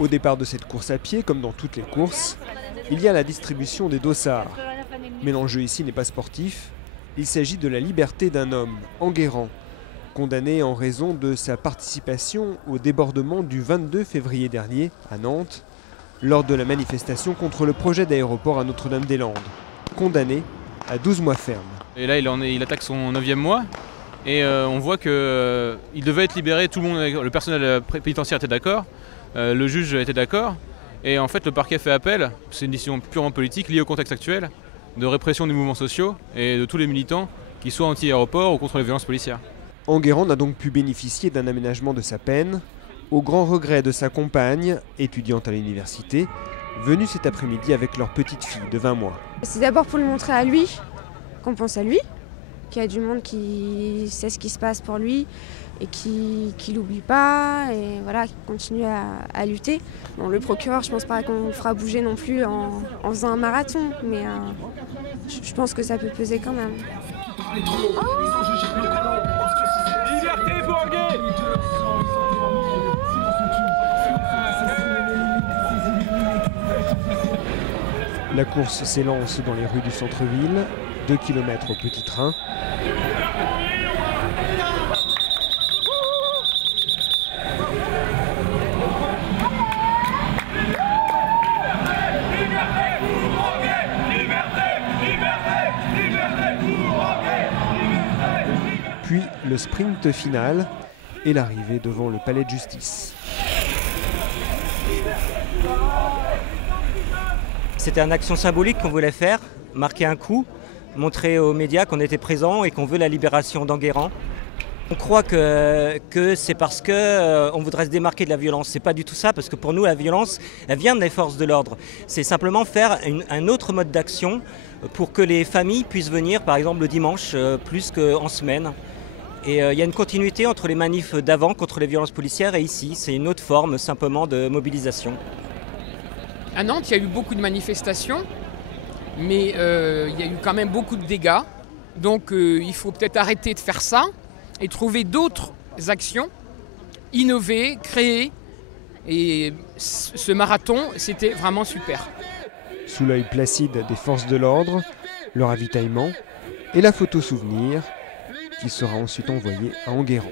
Au départ de cette course à pied, comme dans toutes les courses, il y a la distribution des dossards. Mais l'enjeu ici n'est pas sportif, il s'agit de la liberté d'un homme, Enguerrand, condamné en raison de sa participation au débordement du 22 février dernier à Nantes, lors de la manifestation contre le projet d'aéroport à Notre-Dame-des-Landes, condamné à 12 mois ferme. Et là, il attaque son 9e mois et on voit qu'il devait être libéré, tout le monde, le personnel pénitentiaire était d'accord, le juge était d'accord, et en fait le parquet fait appel, c'est une décision purement politique liée au contexte actuel, de répression des mouvements sociaux et de tous les militants, qui soient anti-aéroport ou contre les violences policières. Enguerrand n'a donc pu bénéficier d'un aménagement de sa peine, au grand regret de sa compagne, étudiante à l'université, venue cet après-midi avec leur petite fille de 20 mois. C'est d'abord pour le montrer à lui, qu'on pense à lui, qu'il y a du monde qui sait ce qui se passe pour lui et qui l'oublie pas et voilà, qui continue à lutter. Bon, le procureur, je pense pas qu'on le fera bouger non plus en faisant un marathon, mais je pense que ça peut peser quand même. Liberté pour Enguerrand. La course s'élance dans les rues du centre-ville, 2 km au petit train. Puis le sprint final et l'arrivée devant le palais de justice. C'était une action symbolique qu'on voulait faire, marquer un coup, montrer aux médias qu'on était présents et qu'on veut la libération d'Enguerrand. On croit que c'est parce qu'on voudrait se démarquer de la violence. C'est pas du tout ça, parce que pour nous, la violence, elle vient des forces de l'ordre. C'est simplement faire un autre mode d'action pour que les familles puissent venir, par exemple, le dimanche, plus qu'en semaine. Et il y a une continuité entre les manifs d'avant contre les violences policières et ici. C'est une autre forme, simplement, de mobilisation. À Nantes, il y a eu beaucoup de manifestations, mais il y a eu quand même beaucoup de dégâts. Donc il faut peut-être arrêter de faire ça et trouver d'autres actions, innover, créer. Et ce marathon, c'était vraiment super. Sous l'œil placide des forces de l'ordre, le ravitaillement et la photo souvenir qui sera ensuite envoyée à Enguerrand.